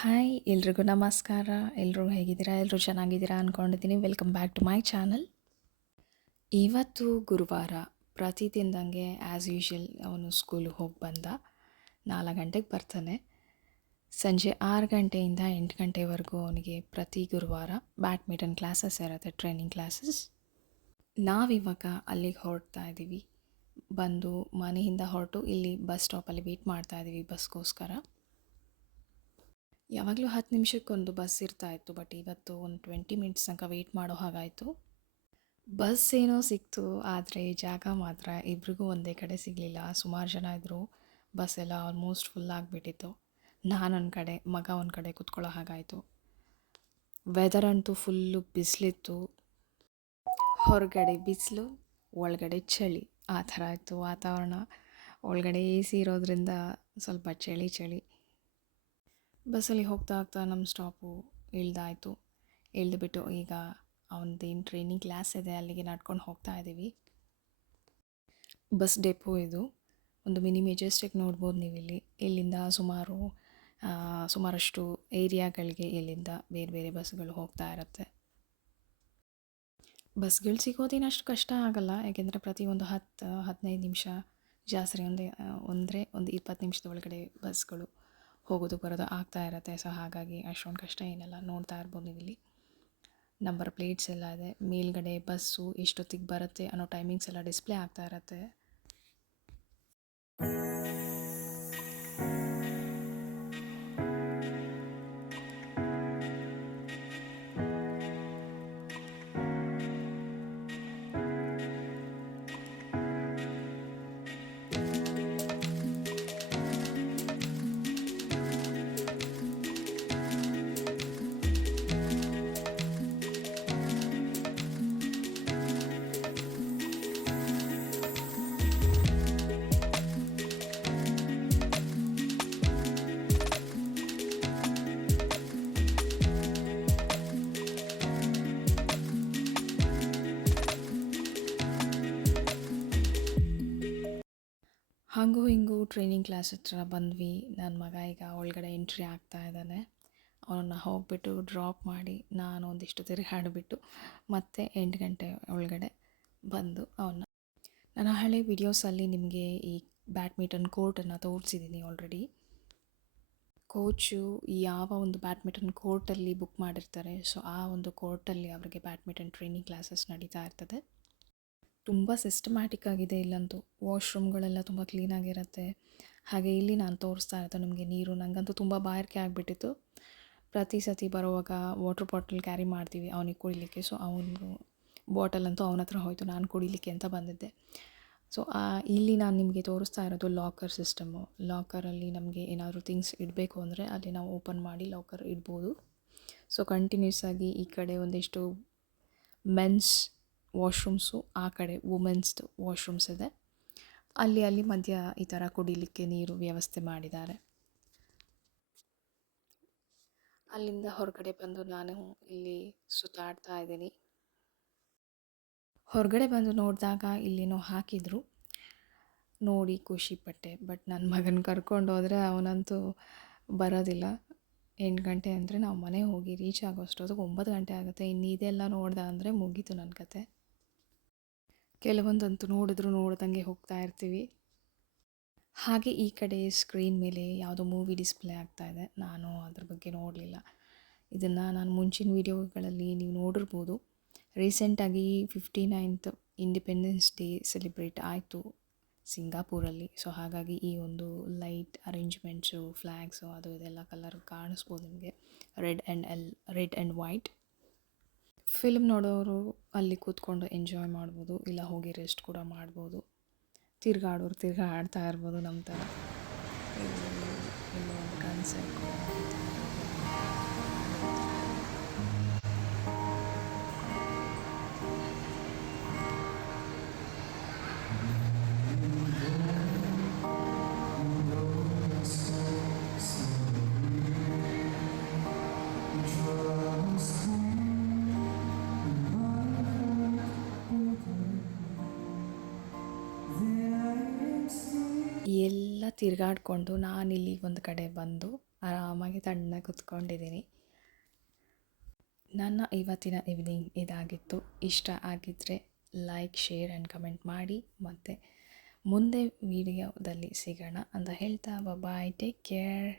Hi ಎಲ್ರಿಗೂ ನಮಸ್ಕಾರ. ಎಲ್ಲರೂ ಹೇಗಿದ್ದೀರಾ? ಎಲ್ಲರೂ ಚೆನ್ನಾಗಿದ್ದೀರಾ ಅಂದ್ಕೊಂಡಿದ್ದೀನಿ. Welcome back to my channel. ಇವತ್ತು ಗುರುವಾರ. ಪ್ರತಿದಿನದಂಗೆ ಆ್ಯಸ್ ಯೂಶ್ವಲ್ ಅವನು ಸ್ಕೂಲಿಗೆ ಹೋಗಿ ಬಂದ. 4 ಗಂಟೆಗೆ ಬರ್ತಾನೆ. ಸಂಜೆ 6 ಗಂಟೆಯಿಂದ 8 ಗಂಟೆವರೆಗೂ ಅವನಿಗೆ ಪ್ರತಿ ಗುರುವಾರ ಬ್ಯಾಡ್ಮಿಂಟನ್ ಕ್ಲಾಸಸ್ ಇರುತ್ತೆ, ಟ್ರೈನಿಂಗ್ ಕ್ಲಾಸಸ್. ನಾವಿವಾಗ ಅಲ್ಲಿಗೆ ಹೊರಡ್ತಾ ಇದ್ದೀವಿ. ಬಂದು ಮನೆಯಿಂದ ಹೊರಟು ಇಲ್ಲಿ ಬಸ್ ಸ್ಟಾಪಲ್ಲಿ ವೇಟ್ ಮಾಡ್ತಾ ಇದ್ದೀವಿ ಬಸ್ಗೋಸ್ಕರ. ಯಾವಾಗಲೂ 10 ನಿಮಿಷಕ್ಕೊಂದು ಬಸ್ ಇರ್ತಾಯಿತ್ತು, ಬಟ್ ಇವತ್ತು ಒಂದು 20 ಮಿನಿಟ್ಸ್ ತನಕ ವೆಯ್ಟ್ ಮಾಡೋ ಹಾಗಾಯಿತು. ಬಸ್ ಏನೋ ಸಿಕ್ತು, ಆದರೆ ಜಾಗ ಮಾತ್ರ ಇಬ್ರಿಗೂ ಒಂದೇ ಕಡೆ ಸಿಗಲಿಲ್ಲ. ಸುಮಾರು ಜನ ಇದ್ದರು. ಬಸ್ ಎಲ್ಲ ಆಲ್ಮೋಸ್ಟ್ ಫುಲ್ ಆಗಿಬಿಟ್ಟಿತ್ತು. ನಾನೊಂದು ಕಡೆ, ಮಗ ಒಂದು ಕಡೆ ಕೂತ್ಕೊಳ್ಳೋ ಹಾಗಾಯಿತು. ವೆದರ್ ಅಂತೂ ಫುಲ್ಲು ಬಿಸಿಲಿತ್ತು. ಹೊರಗಡೆ ಬಿಸಿಲು, ಒಳಗಡೆ ಚಳಿ, ಆ ಥರ ಇತ್ತು ವಾತಾವರಣ. ಒಳಗಡೆ ಎ ಸಿ ಇರೋದ್ರಿಂದ ಸ್ವಲ್ಪ ಚಳಿ ಚಳಿ. ಬಸ್ಸಲ್ಲಿ ಹೋಗ್ತಾ ನಮ್ಮ ಸ್ಟಾಪು ಇಳ್ದಾಯಿತು. ಇಳಿದುಬಿಟ್ಟು ಈಗ ಅವನದೇನು ಟ್ರೈನಿಂಗ್ ಕ್ಲಾಸ್ ಇದೆ ಅಲ್ಲಿಗೆ ನಡ್ಕೊಂಡು ಹೋಗ್ತಾ ಇದ್ದೀವಿ. ಬಸ್ ಡೆಪೋ ಇದು. ಒಂದು ಮಿನಿ ಮೆಜೆಸ್ಟಿಕ್ ನೋಡ್ಬೋದು ನೀವು ಇಲ್ಲಿ. ಇಲ್ಲಿಂದ ಸುಮಾರಷ್ಟು ಏರಿಯಾಗಳಿಗೆ ಇಲ್ಲಿಂದ ಬೇರೆ ಬೇರೆ ಬಸ್ಗಳು ಹೋಗ್ತಾ ಇರುತ್ತೆ. ಬಸ್ಗಳು ಸಿಗೋದೇನು ಅಷ್ಟು ಕಷ್ಟ ಆಗಲ್ಲ, ಯಾಕೆಂದರೆ ಪ್ರತಿ ಒಂದು 10-15 ನಿಮಿಷ, ಜಾಸ್ತಿ ಒಂದು 20 ನಿಮಿಷದ ಒಳಗಡೆ ಬಸ್ಗಳು ಹೋಗೋದು ಬರೋದು ಆಗ್ತಾ ಇರುತ್ತೆ. ಸೊ ಹಾಗಾಗಿ ಅಷ್ಟೊಂದು ಕಷ್ಟ ಏನೆಲ್ಲ. ನೋಡ್ತಾ ಇರ್ಬೋದು ನೀವು ಇಲ್ಲಿ ನಂಬರ್ ಪ್ಲೇಟ್ಸ್ ಎಲ್ಲ ಇದೆ. ಮೇಲ್ಗಡೆ ಬಸ್ಸು ಎಷ್ಟೊತ್ತಿಗೆ ಬರುತ್ತೆ ಅನ್ನೋ ಟೈಮಿಂಗ್ಸ್ ಎಲ್ಲ ಡಿಸ್ಪ್ಲೇ ಆಗ್ತಾ ಇರುತ್ತೆ. ಹಾಗೂ ಹಿಂಗೂ ಟ್ರೈನಿಂಗ್ ಕ್ಲಾಸ್ ಹತ್ರ ಬಂದ್ವಿ. ನನ್ನ ಮಗ ಈಗ ಒಳಗಡೆ ಎಂಟ್ರಿ ಆಗ್ತಾ ಇದ್ದಾನೆ. ಅವನನ್ನು ಹೋಗಿಬಿಟ್ಟು ಡ್ರಾಪ್ ಮಾಡಿ ನಾನು ಒಂದಿಷ್ಟು ತಿರುಗಾಡಿಬಿಟ್ಟು ಮತ್ತೆ 8 ಗಂಟೆ ಒಳಗಡೆ ಬಂದು ನನ್ನ ಹಳೆ ವಿಡಿಯೋಸಲ್ಲಿ ನಿಮಗೆ ಈ ಬ್ಯಾಡ್ಮಿಂಟನ್ ಕೋರ್ಟನ್ನು ತೋರಿಸಿದ್ದೀನಿ ಆಲ್ರೆಡಿ. ಕೋಚು ಯಾವ ಒಂದು ಬ್ಯಾಡ್ಮಿಂಟನ್ ಕೋರ್ಟಲ್ಲಿ ಬುಕ್ ಮಾಡಿರ್ತಾರೆ, ಸೊ ಆ ಒಂದು ಕೋರ್ಟಲ್ಲಿ ಅವರಿಗೆ ಬ್ಯಾಡ್ಮಿಂಟನ್ ಟ್ರೈನಿಂಗ್ ಕ್ಲಾಸಸ್ ನಡೀತಾ ಇರ್ತದೆ. ತುಂಬ ಸಿಸ್ಟಮ್ಯಾಟಿಕ್ ಆಗಿದೆ ಇಲ್ಲಂತೂ. ವಾಶ್ರೂಮ್ಗಳೆಲ್ಲ ತುಂಬ ಕ್ಲೀನಾಗಿರುತ್ತೆ. ಹಾಗೆ ಇಲ್ಲಿ ನಾನು ತೋರಿಸ್ತಾ ಇರೋದು ನಿಮಗೆ ನೀರು. ನನಗಂತೂ ತುಂಬ ಬಾಯಾರಿಕೆ ಆಗಿಬಿಟ್ಟಿತ್ತು. ಪ್ರತಿ ಸತಿ ಬರುವಾಗ ವಾಟರ್ ಬಾಟಲ್ ಕ್ಯಾರಿ ಮಾಡ್ತೀವಿ ಅವನಿಗೆ ಕುಡಿಲಿಕ್ಕೆ. ಸೊ ಅವನು ಬಾಟಲಂತೂ ಅವನ ಹತ್ರ ಹೋಯಿತು, ನಾನು ಕುಡಿಲಿಕ್ಕೆ ಅಂತ ಬಂದಿದ್ದೆ. ಸೊ ಇಲ್ಲಿ ನಾನು ನಿಮಗೆ ತೋರಿಸ್ತಾ ಇರೋದು ಲಾಕರ್ ಸಿಸ್ಟಮು. ಲಾಕರಲ್ಲಿ ನಮಗೆ ಏನಾದರೂ ಥಿಂಗ್ಸ್ ಇಡಬೇಕು ಅಂದರೆ ಅಲ್ಲಿ ನಾವು ಓಪನ್ ಮಾಡಿ ಲಾಕರ್ ಇಡ್ಬೋದು. ಸೊ ಕಂಟಿನ್ಯೂಸ್ ಆಗಿ ಈ ಕಡೆ ಒಂದಿಷ್ಟು ಮೆನ್ಸ್ ವಾಶ್ರೂಮ್ಸು, ಆ ಕಡೆ ವುಮೆನ್ಸ್ದು ವಾಶ್ರೂಮ್ಸ್ ಇದೆ. ಅಲ್ಲಿ ಮಧ್ಯ ಈ ಥರ ಕುಡಿಲಿಕ್ಕೆ ನೀರು ವ್ಯವಸ್ಥೆ ಮಾಡಿದ್ದಾರೆ. ಅಲ್ಲಿಂದ ಹೊರಗಡೆ ಬಂದು ನಾನು ಇಲ್ಲಿ ಸುತ್ತಾಡ್ತಾ ಇದ್ದೀನಿ. ಹೊರಗಡೆ ಬಂದು ನೋಡಿದಾಗ ಇಲ್ಲೇನೋ ಹಾಕಿದ್ರು, ನೋಡಿ ಖುಷಿಪಟ್ಟೆ. ಬಟ್ ನನ್ನ ಮಗನ ಕರ್ಕೊಂಡು ಹೋದರೆ ಅವನಂತೂ ಬರೋದಿಲ್ಲ. 8 ಗಂಟೆ ಅಂದರೆ ನಾವು ಮನೆ ಹೋಗಿ ರೀಚ್ ಆಗೋಷ್ಟೊತ್ತಿಗೆ 9 ಗಂಟೆ ಆಗುತ್ತೆ. ಇನ್ನು ಇದೆಲ್ಲ ನೋಡ್ದೆ ಅಂದರೆ ಮುಗೀತು ನನ್ನ ಕತೆ. ಕೆಲವೊಂದಂತೂ ನೋಡ್ದಂಗೆ ಹೋಗ್ತಾ ಇರ್ತೀವಿ. ಹಾಗೆ ಈ ಕಡೆ ಸ್ಕ್ರೀನ್ ಮೇಲೆ ಯಾವುದೋ ಮೂವಿ ಡಿಸ್ಪ್ಲೇ ಆಗ್ತಾ ಇದೆ. ನಾನು ಅದ್ರ ಬಗ್ಗೆ ನೋಡಲಿಲ್ಲ. ಇದನ್ನು ನಾನು ಮುಂಚಿನ ವೀಡಿಯೋಗಳಲ್ಲಿ ನೀವು ನೋಡಿರ್ಬೋದು. ರೀಸೆಂಟಾಗಿ 59th ಇಂಡಿಪೆಂಡೆನ್ಸ್ ಡೇ ಸೆಲೆಬ್ರೇಟ್ ಆಯಿತು ಸಿಂಗಾಪುರಲ್ಲಿ. ಸೊ ಹಾಗಾಗಿ ಈ ಒಂದು ಲೈಟ್ ಅರೇಂಜ್ಮೆಂಟ್ಸು, ಫ್ಲ್ಯಾಗ್ಸು, ಅದು ಇದೆಲ್ಲ ಕಲರ್ ಕಾಣಿಸ್ಬೋದು ನಿಮಗೆ. Red and white. ಫಿಲ್ಮ್ ನೋಡೋರು ಅಲ್ಲಿ ಕೂತ್ಕೊಂಡು ಎಂಜಾಯ್ ಮಾಡ್ಬೋದು, ಇಲ್ಲ ಹೋಗಿ ರೆಸ್ಟ್ ಕೂಡ ಮಾಡ್ಬೋದು. ತಿರ್ಗಾಡೋರು ತಿರ್ಗಾಡ್ತಾ ಇರ್ಬೋದು ನಮ್ಮ ಥರ. ಎಲ್ಲೋ ಒಂದು ಕನ್ಸರ್ಟ್ ಕೂಡ ನಡೀತಾ ಇದೆ. ಎಲ್ಲ ತಿರುಗಾಡಿಕೊಂಡು ನಾನಿಲ್ಲಿ ಒಂದು ಕಡೆ ಬಂದು ಆರಾಮಾಗಿ ಹಾಗೆ ತಣ್ಣಗೆ ಕೂತ್ಕೊಂಡಿದ್ದೀನಿ. ನನ್ನ ಇವತ್ತಿನ ಈವ್ನಿಂಗ್ ಇದಾಗಿತ್ತು. ಇಷ್ಟ ಆಗಿದ್ದರೆ ಲೈಕ್, ಶೇರ್ ಆ್ಯಂಡ್ ಕಮೆಂಟ್ ಮಾಡಿ. ಮತ್ತು ಮುಂದೆ ವಿಡಿಯೋದಲ್ಲಿ ಸಿಗೋಣ ಅಂತ ಹೇಳ್ತಾ ಬಾಯ್, ಟೇಕ್ ಕೇರ್.